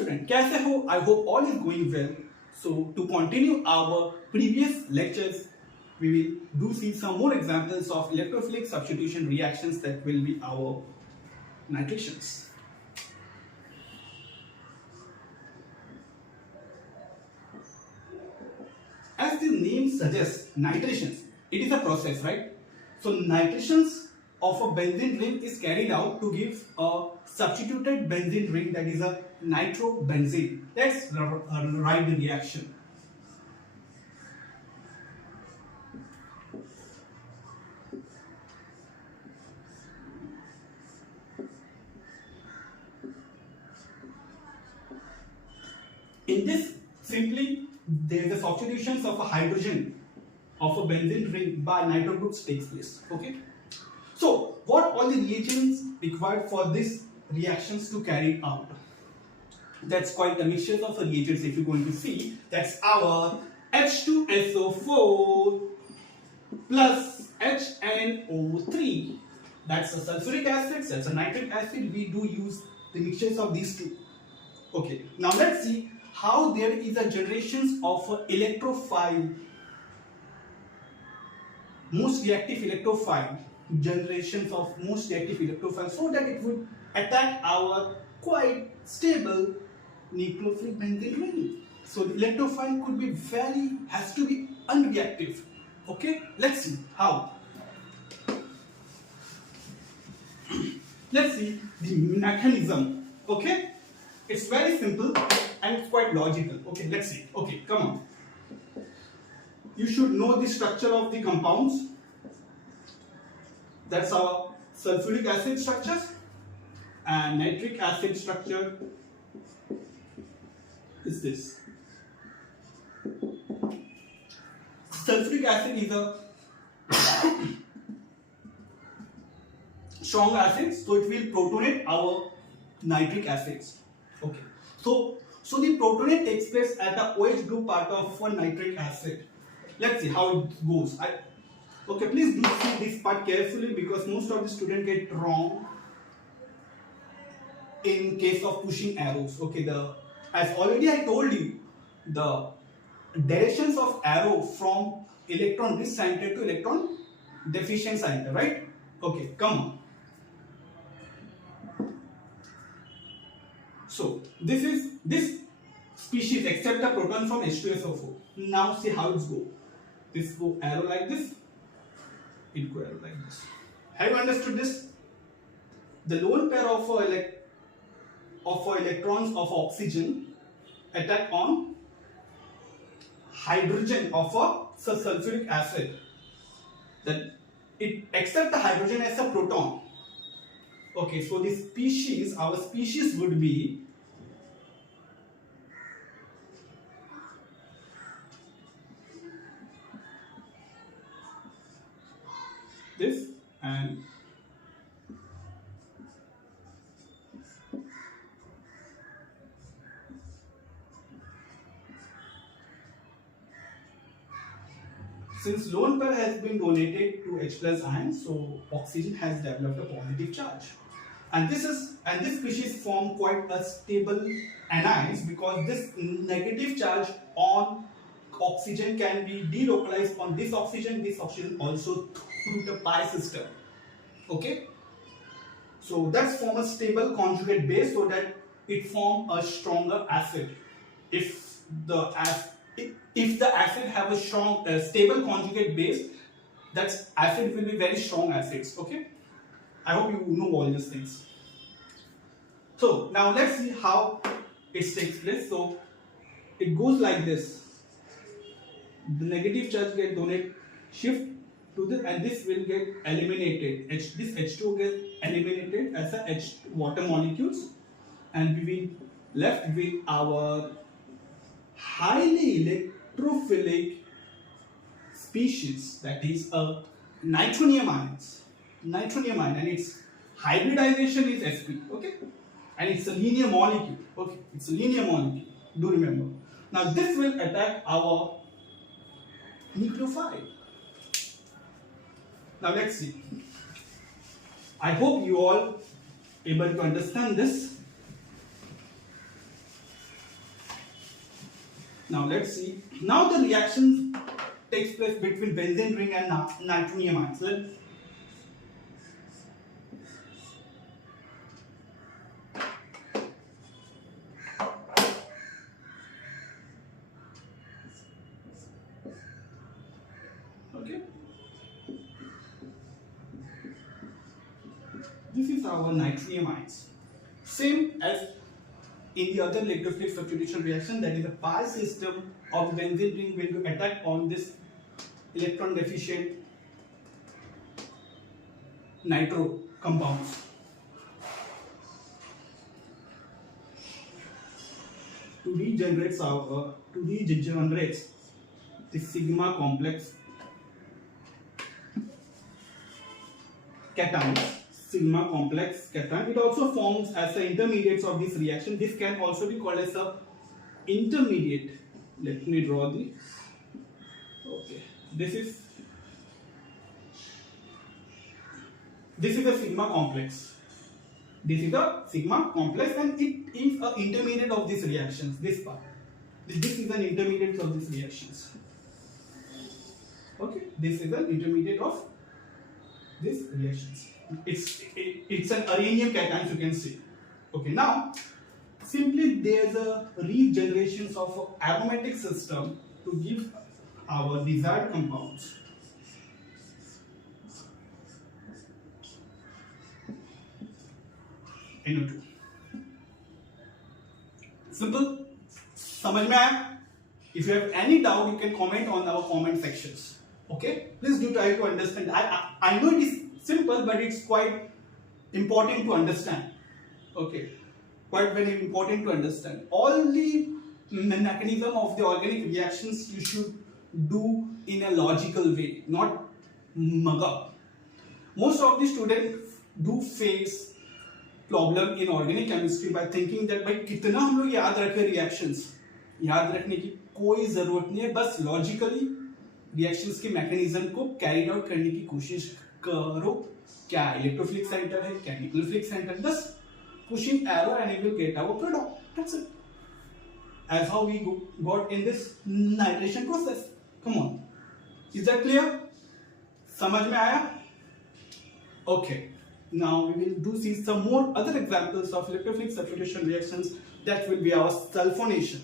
student, कैसे हो? I hope all is going well. So to continue our previous lectures, we will do see some more examples of electrophilic substitution reactions that will be our nitrations. As the name suggests, nitrations, it is a process, right? So nitrations of a benzene ring is carried out to give a substituted benzene ring, that is a nitrobenzene. Let's write the reaction. In this, simply there is a substitution of a hydrogen of a benzene ring by nitro groups takes place. Okay. So what all the reagents required for this reactions to carry out? That's quite a mixture of reagents. If you're going to see, that's our H2SO4 plus HNO3. That's a sulfuric acid, that's a nitric acid. We do use the mixtures of these two. Okay, now let's see how there is a generations of electrophile, most reactive electrophile, generations of most reactive electrophile, so that it would attack our quite stable nucleophilic benzene ring. So the electrophile could be has to be unreactive. Okay, let's see how. Let's see the mechanism. Okay, it's very simple and it's quite logical. Okay, let's see. Okay, come on. You should know the structure of the compounds. That's our sulfuric acid structures and nitric acid structure is this. Sulfuric acid is a strong acid, so it will protonate our nitric acids. Okay, so the protonate takes place at the OH group part of one nitric acid. Let's see how it goes. Okay, please do see this part carefully because most of the students get wrong in case of pushing arrows. Okay, as already I told you, the directions of arrow from electron rich center to electron deficient center, right? Okay, come on. So this species accept a proton from H2SO4. Now see how it's go. This go arrow like this, it go arrow like this. Have you understood this? The lone pair of electrons of oxygen attack on hydrogen of a sulfuric acid. That it accepts the hydrogen as a proton. Okay, so this species, our species would be this and since lone pair has been donated to H plus ion, so oxygen has developed a positive charge. And this species form quite a stable anions because this negative charge on oxygen can be delocalized on this oxygen also through the pi system. Okay, so that's form a stable conjugate base so that it form a stronger acid. If the acid have a strong stable conjugate base, that acid will be very strong acids. Okay, I hope you know all these things. So now let's see how it takes place. So it goes like this. The negative charge get donated, shift to this, and this will get eliminated. This H2 gets eliminated as a H water molecules, and we will left with our highly electrophilic species, that is a nitronium ions. Nitronium ion, and its hybridization is sp. Okay, and it's a linear molecule. Okay, it's a linear molecule. Do remember. Now this will attack our nucleophile. Now let's see. I hope you all able to understand this. Now let's see. Now the reaction takes place between benzene ring and nitronium ions. Okay. This is our nitronium ions. Same as in the other electrophilic substitution reaction, that is the pi system of benzene ring will be attacked on this electron deficient nitro compounds. To regenerate the sigma complex cation. Sigma complex cation. It also forms as the intermediates of this reaction. This can also be called as a intermediate. Let me draw the. Okay, this is a sigma complex. This is a sigma complex, and it is an intermediate of these reactions. This part. This is an intermediate of these reactions. Okay, this is an intermediate of these reactions. It's an uranium cation, you can see. Okay, now simply there's a regeneration of aromatic system to give our desired compounds. NO2. Simple. समझ में आया? If you have any doubt, you can comment on our comment sections. Okay? Please do try to understand. I know it is simple, but it's quite important to understand. Okay? Quite very important to understand. All the mechanism of the organic reactions you should do in a logical way, not mug up. Most of the students do face problem in organic chemistry by thinking that भाई कितना हम लोग याद रखें reactions, याद रखने की कोई जरूरत नहीं है, बस logically reactions के mechanism को carried out करने की कोशिश करो. क्या electrophilic center है, क्या nucleophilic center, just pushing arrow and it will get our product. That's it. As how we got in this nitration process. Come on, is that clear? समझ में आया? Okay. Now we will see some more other examples of electrophilic substitution reactions. That will be our sulphonation.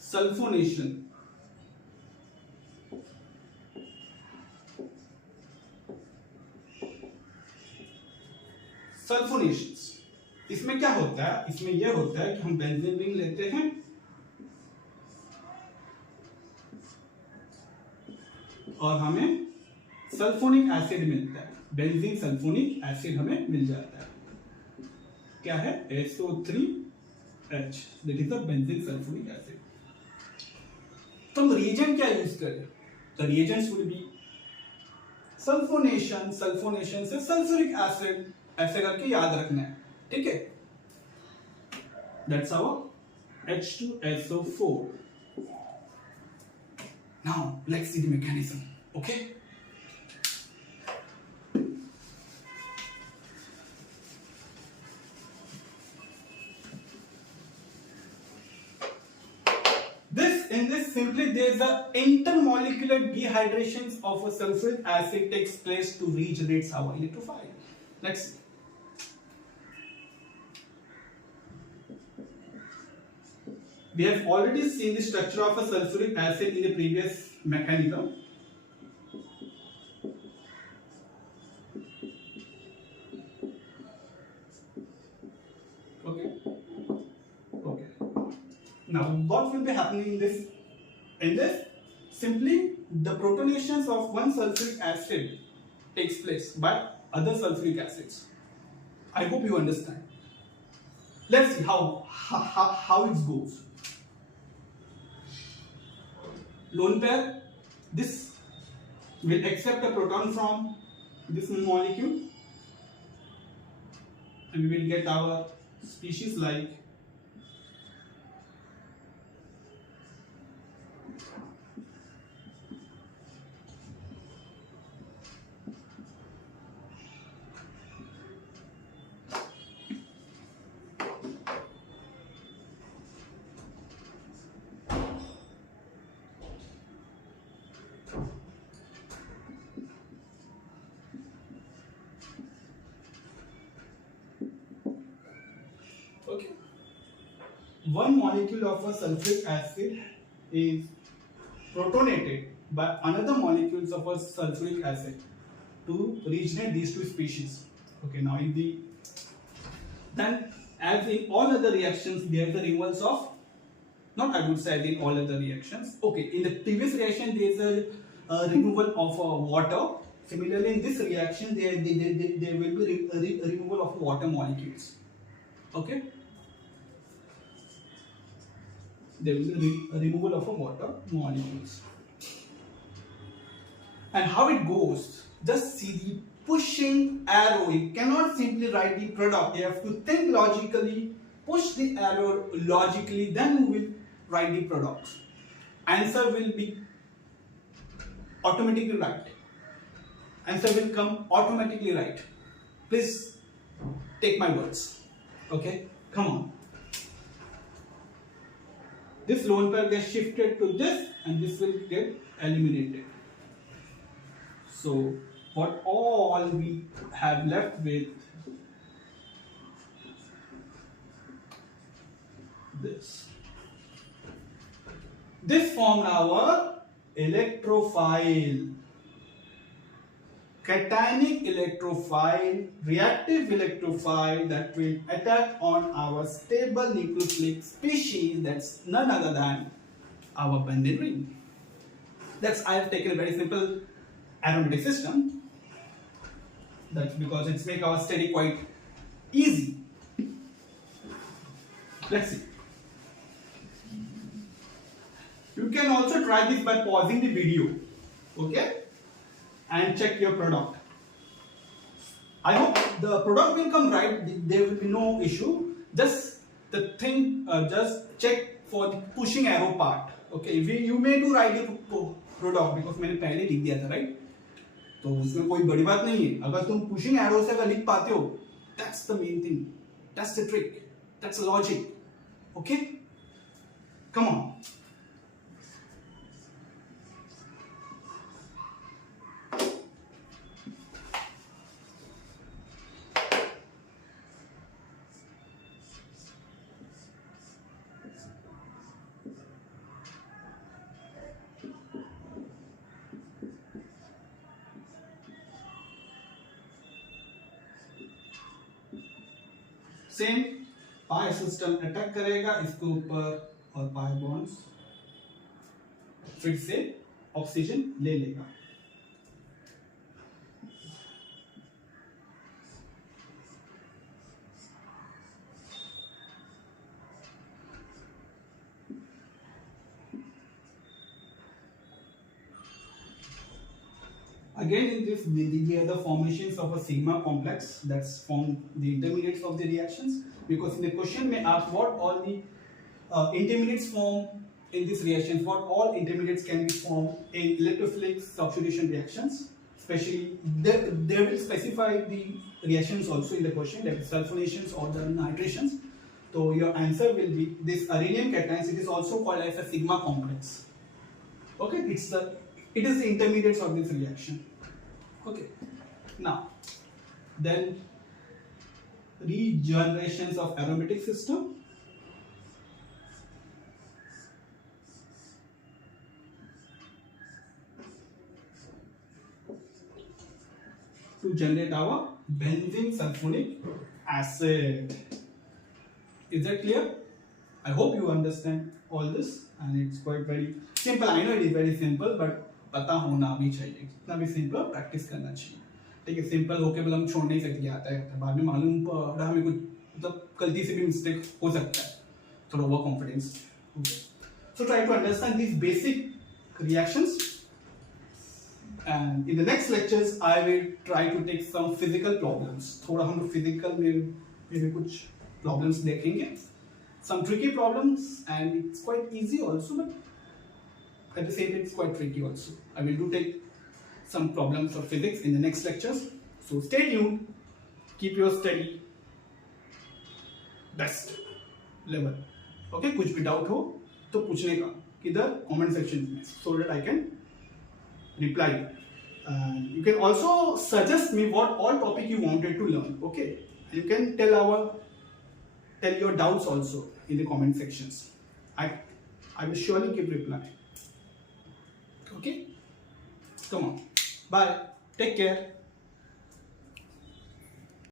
Sulphonation. सल्फोनेशंस, इसमें क्या होता है? इसमें यह होता है कि हम बेंजीन रिंग लेते हैं और हमें सल्फोनिक एसिड मिलता है. बेंजीन सल्फोनिक एसिड हमें मिल जाता है. क्या है? SO3H, that is the benzene sulphonic acid. तो हम रिएजेंट क्या यूज करें? The reagents will be sulphonation. Sulphonation से सल्फ्यूरिक एसिड ऐसे करके याद रखना है. ठीक है? That's our H2SO4. Now let's see the mechanism. Okay? In this simply there is a intermolecular dehydration of a sulfuric acid takes place to regenerate our electrophile. Let's see. We have already seen the structure of a sulfuric acid in the previous mechanism. Okay. Now, what will be happening in this? Simply the protonations of one sulfuric acid takes place by other sulfuric acids. I hope you understand. Let's see how it goes. Lone pair, this will accept a proton from this molecule and we will get our species like okay. One molecule of a sulfuric acid is protonated by another molecules of a sulfuric acid to originate these two species. Okay, now then as in all other reactions, there is the removals of, not I would say as in all other reactions. Okay, in the previous reaction there is a removal of water. Similarly, in this reaction there will be a removal of water molecules. Okay, there will be a removal of water molecules. And how it goes, just see the pushing arrow. You cannot simply write the product. You have to think logically, push the arrow logically, then you will write the product. Answer will be automatically right. Answer will come automatically right. Please take my words. Okay, come on. This lone pair gets shifted to this and this will get eliminated. So what all we have left with this. This formed our electrophile. Cationic electrophile, reactive electrophile that will attack on our stable nucleophilic species, that's none other than our benzene ring. I have taken a very simple aromatic system. That's because it's make our study quite easy. Let's see. You can also try this by pausing the video. Okay? And check your product. I hope the product will come right. There will be no issue. Just the thing, just check for the pushing arrow part. Okay, you may do write the product because मैंने पहले लिख दिया था, right? तो उसमें कोई बड़ी बात नहीं है. अगर तुम pushing arrow से अगर लिख पाते हो, that's the main thing. That's the trick. That's the logic. Okay? Come on. Same pi system attack करेगा इसके ऊपर और पाई बॉन्ड्स फिर से ऑक्सीजन ले लेगा. Again, in this, these are the formations of a sigma complex that's formed the intermediates of the reactions. Because in the question may ask what all the intermediates form in these reactions, what all intermediates can be formed in electrophilic substitution reactions. Especially, they will specify the reactions also in the question, like sulphonations or the nitrations. So your answer will be this arenaeum cations. It is also called as a sigma complex. Okay, it is the intermediates of this reaction. Okay, now then regenerations of aromatic system. To generate our benzene sulfonic acid. Is that clear? I hope you understand all this, and it's quite very simple. I know it is very simple, but पता होना भी चाहिए. जितना भी simple practice करना चाहिए. ठीक है, सिंपल होके मतलब हम छोड़ नहीं सकते कि आता है, बाद में मालूम पड़ा हमें कुछ मतलब गलती से भी मिस्टेक हो सकता है. थोड़ा over confidence. So try to understand these basic reactions. And in the next lectures, I will try to take some physical problems. थोड़ा हम लोग physical में फिर भी कुछ प्रॉब्लम्स देखेंगे, some tricky problems, and it's quite easy also, but at the same time it's quite tricky also. I will do take some problems of physics in the next lectures, so stay tuned, keep your study best level. Okay, कुछ भी doubt हो तो पूछने का किधर, comment section में, so that I can reply. You can also suggest me what all topic you wanted to learn. Okay, you can tell your doubts also in the comment sections. I will surely give reply. Okay, come on, bye, take care.